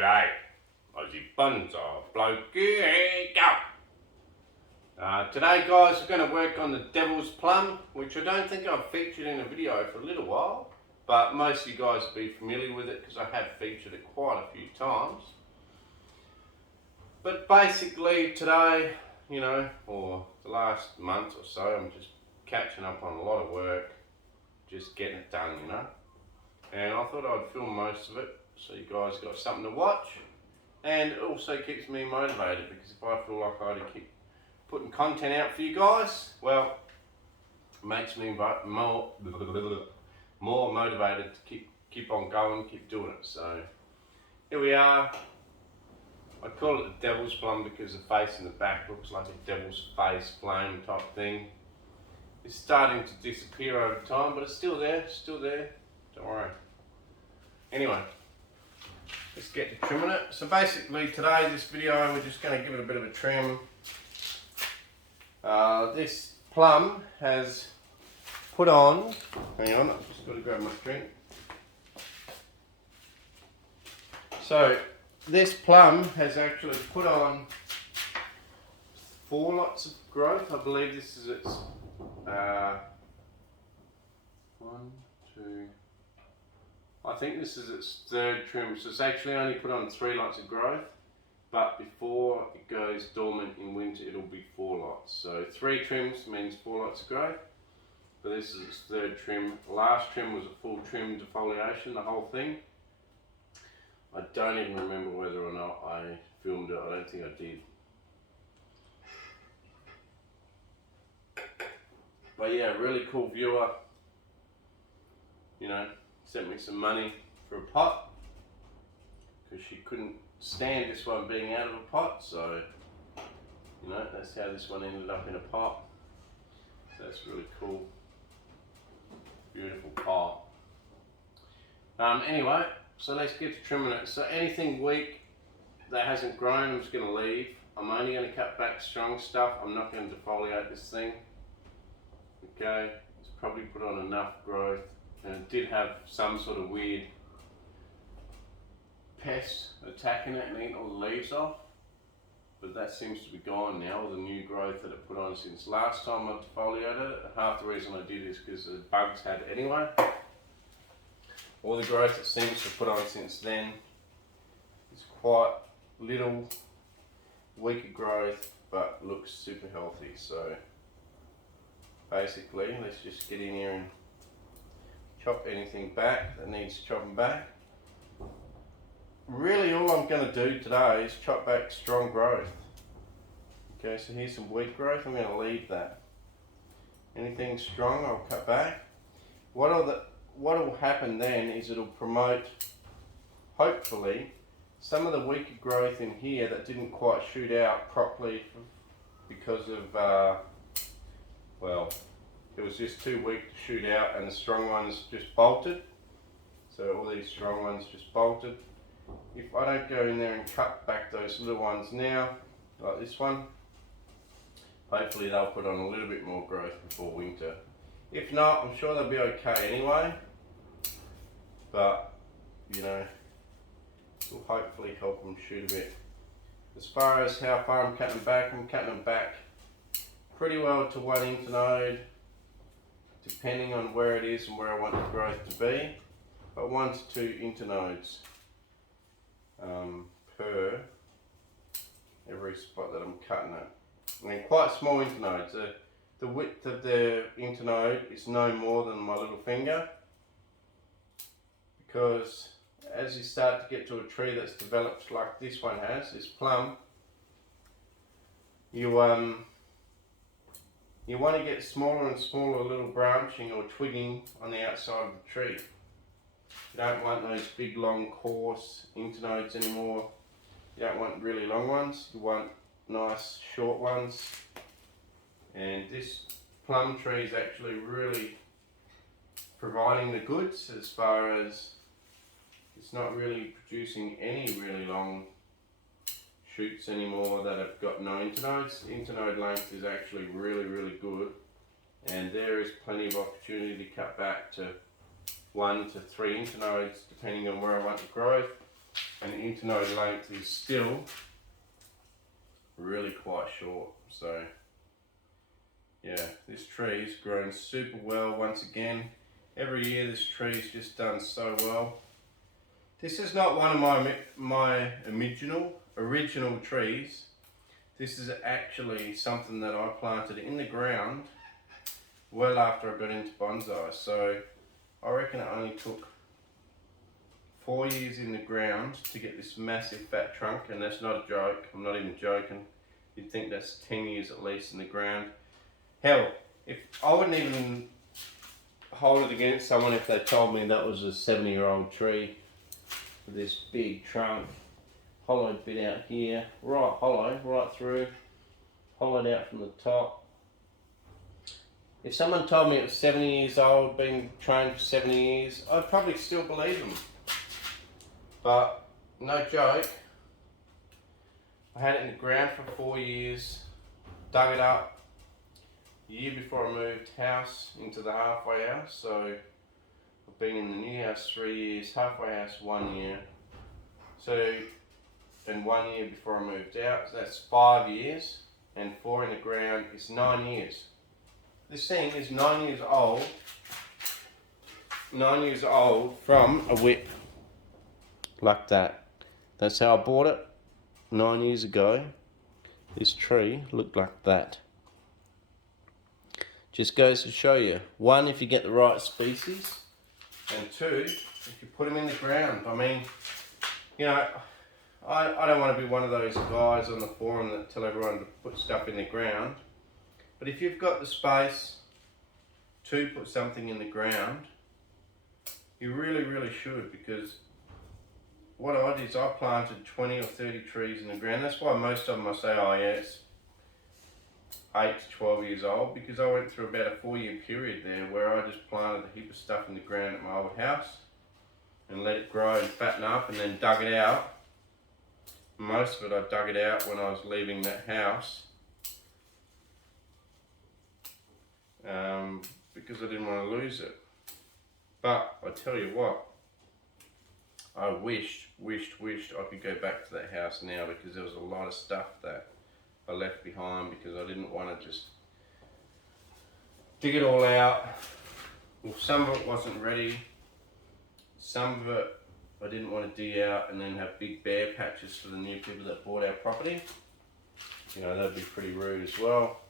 G'day, Aussie Bonsai Bloke, here go! Today guys, we're going to work on the Devil's Plum, which I don't think I've featured in a video for a little while, but most of you guys will be familiar with it because I have featured it quite a few times. But basically today, or the last month or so, I'm just catching up on a lot of work, just getting it done, and I thought I'd film most of it so you guys got something to watch, and it also keeps me motivated, because if I feel like I ought to keep putting content out for you guys, well, it makes me more motivated to keep on going, keep doing it. So here we are. I call it the Devil's Plum because the face in the back looks like a devil's face flame type thing. It's starting to disappear over time, but it's still there, don't worry. Anyway, let's get to trimming it. So basically today, this video, we're just going to give it a bit of a trim. This plum has put on, hang on, I've just got to grab my drink. So this plum has actually put on 4 lots of growth. I believe this is its 1, 2, I think this is its 3rd trim, so it's actually only put on 3 lots of growth, but before it goes dormant in winter it'll be 4 lots. So 3 trims means 4 lots of growth, but this is its 3rd trim. Last trim was a full trim defoliation, the whole thing. I don't even remember whether or not I filmed it, I don't think I did. But yeah, really cool viewer, sent me some money for a pot because she couldn't stand this one being out of a pot, so that's how this one ended up in a pot. So that's really cool, beautiful pot. Anyway, so let's get to trimming it. So anything weak that hasn't grown, I'm just going to leave. I'm only going to cut back strong stuff. I'm not going to defoliate this thing. Okay, it's probably put on enough growth, and it did have some sort of weird pest attacking it and eating all the leaves off, but that seems to be gone now, all the new growth that it put on since last time I defoliated it. Half the reason I did is because the bugs had it anyway. All the growth it seems to have put on since then is quite little, weaker growth, but looks super healthy. So basically, let's just get in here and chop anything back that needs chopping back. Really all I'm going to do today is chop back strong growth. Okay, so here's some weak growth, I'm going to leave that. Anything strong I'll cut back. What will happen then is it'll promote, hopefully, some of the weaker growth in here that didn't quite shoot out properly because of well, it was just too weak to shoot out, and the strong ones just bolted. So all these strong ones just bolted. If I don't go in there and cut back those little ones now, like this one, hopefully they'll put on a little bit more growth before winter. If not, I'm sure they'll be okay anyway, but it will hopefully help them shoot a bit. As far as how far I'm cutting them back pretty well to 1 internode, depending on where it is and where I want the growth to be, but 1 to 2 internodes per every spot that I'm cutting it. I mean, quite small internodes. The width of the internode is no more than my little finger, because as you start to get to a tree that's developed like this one has, this plum, you want to get smaller and smaller little branching or twigging on the outside of the tree. You don't want those big long coarse internodes anymore. You don't want really long ones, you want nice short ones. And this plum tree is actually really providing the goods, as far as it's not really producing any really long shoots anymore that have got no internodes. Internode length is actually really good, and there is plenty of opportunity to cut back to 1 to 3 internodes depending on where I want the growth. and the internode length is still really quite short. So yeah, this tree's grown super well once again. Every year this tree's just done so well. This is not one of my original trees. This is actually something that I planted in the ground well after I got into bonsai. So I reckon it only took 4 years in the ground to get this massive fat trunk, and that's not a joke. I'm not even joking. You'd think that's 10 years at least in the ground. Hell, if I wouldn't even hold it against someone if they told me that was a 70-year-old tree with this big trunk, hollowed bit out here, right hollow, right through, hollowed out from the top. If someone told me it was 70 years old, been trained for 70 years, I'd probably still believe them. But no joke, I had it in the ground for 4 years, dug it up the year before I moved house into the halfway house. So I've been in the new house 3 years, halfway house 1 year. So, and 1 year before I moved out, so that's 5 years, and 4 in the ground is 9 years. This thing is 9 years old. 9 years old from a whip like that. That's how I bought it 9 years ago. This tree looked like that. Just goes to show you, one, if you get the right species, and two, if you put them in the ground. I mean, you know, I don't want to be one of those guys on the forum that tell everyone to put stuff in the ground. But if you've got the space to put something in the ground, you really, really should, because what I did is I planted 20 or 30 trees in the ground. That's why most of them I say, oh yeah, it's 8 to 12 years old, because I went through about a 4-year period there where I just planted a heap of stuff in the ground at my old house and let it grow and fatten up, and then dug it out. Most of it I dug it out when I was leaving that house because I didn't want to lose it. But I tell you what, I wished I could go back to that house now, because there was a lot of stuff that I left behind because I didn't want to just dig it all out. Well, some of it wasn't ready. Some of it I didn't want to dig out and then have big bare patches for the new people that bought our property. You know, that'd be pretty rude as well.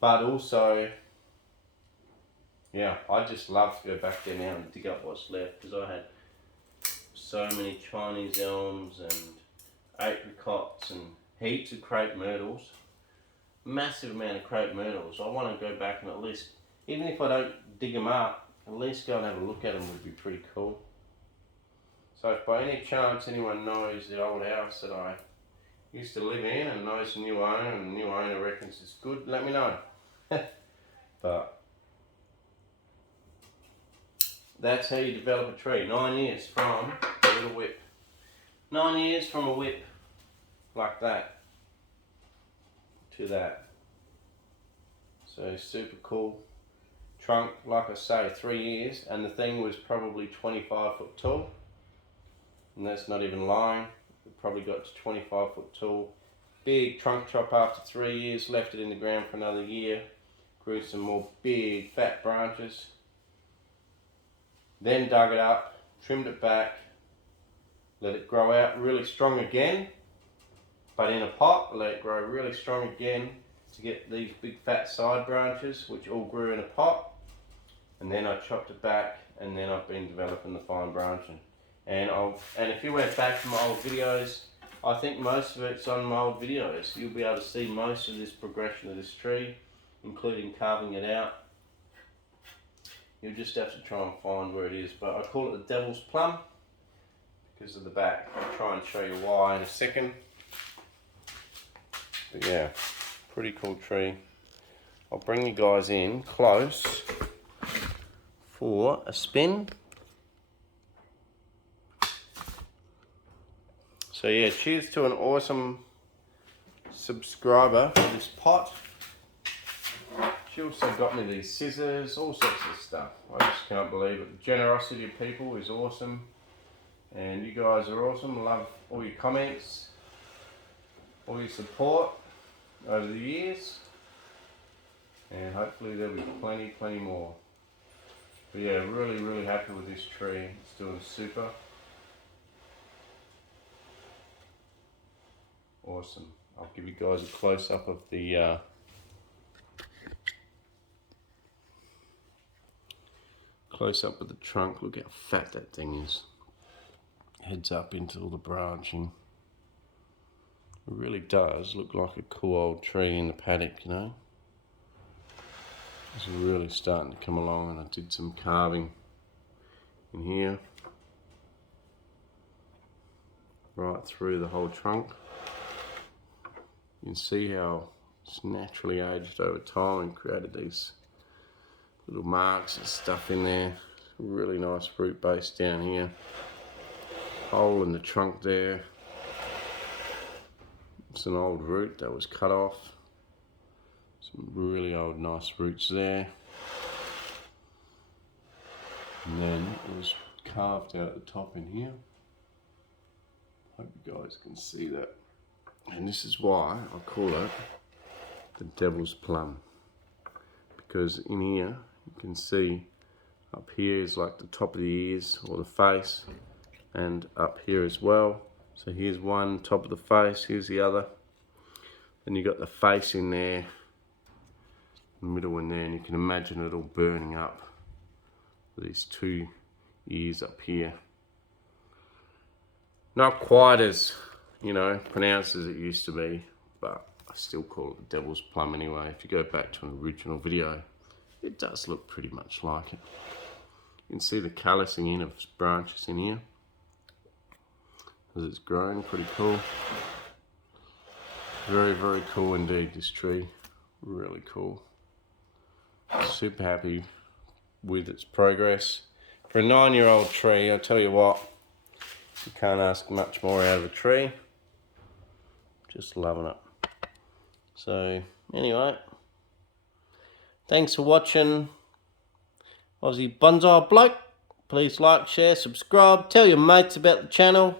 But also, yeah, I just love to go back there now and dig up what's left, because I had so many Chinese elms and apricots and heaps of crepe myrtles. Massive amount of crepe myrtles. I want to go back and at least, even if I don't dig them up, at least go and have a look at them would be pretty cool. So if by any chance anyone knows the old house that I used to live in and knows the new owner, and the new owner reckons it's good, let me know. But that's how you develop a tree. 9 years from a little whip. 9 years from a whip like that to that. So super cool trunk. Like I say, 3 years, and the thing was probably 25 foot tall. And that's not even lying. It probably got to 25 foot tall. Big trunk chop after 3 years, left it in the ground for another year. Grew some more big fat branches. Then dug it up, trimmed it back, let it grow out really strong again, but in a pot. Let it grow really strong again to get these big fat side branches, which all grew in a pot. And then I chopped it back, and then I've been developing the fine branching. And if you went back to my old videos, I think most of it's on my old videos. You'll be able to see most of this progression of this tree, including carving it out. You'll just have to try and find where it is, but I call it the devil's plum because of the back. I'll try and show you why in a second. But yeah, pretty cool tree. I'll bring you guys in close for a spin. So yeah, cheers to an awesome subscriber for this pot. She also got me these scissors, all sorts of stuff. I just can't believe it. The generosity of people is awesome. And you guys are awesome. Love all your comments, all your support over the years. And hopefully there'll be plenty more. But yeah, really happy with this tree. It's doing super. Awesome. I'll give you guys a close up of the trunk. Look how fat that thing is. Heads up into all the branching. It really does look like a cool old tree in the paddock, you know. It's really starting to come along, and I did some carving in here. Right through the whole trunk. You can see how it's naturally aged over time and created these little marks and stuff in there. Really nice root base down here. Hole in the trunk there. It's an old root that was cut off. Some really old nice roots there. And then it was carved out at the top in here. Hope you guys can see that. And this is why I call it the devil's plum. Because in here you can see up here is like the top of the ears or the face, and up here as well. So here's one top of the face, here's the other. Then you got the face in there, the middle one there, and you can imagine it all burning up. These two ears up here. Not quite as, you know, pronounced as it used to be, but I still call it the devil's plum anyway. If you go back to an original video, it does look pretty much like it. You can see the callousing in of branches in here as it's growing. Pretty cool. Very cool indeed, this tree. Really cool. Super happy with its progress. For a 9-year-old tree, I tell you what, you can't ask much more out of a tree. Just loving it. So anyway, thanks for watching Aussie Bonsai Bloke. Please like, share, subscribe, tell your mates about the channel,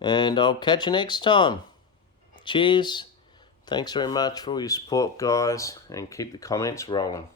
and I'll catch you next time. Cheers. Thanks very much for all your support, guys, and keep the comments rolling.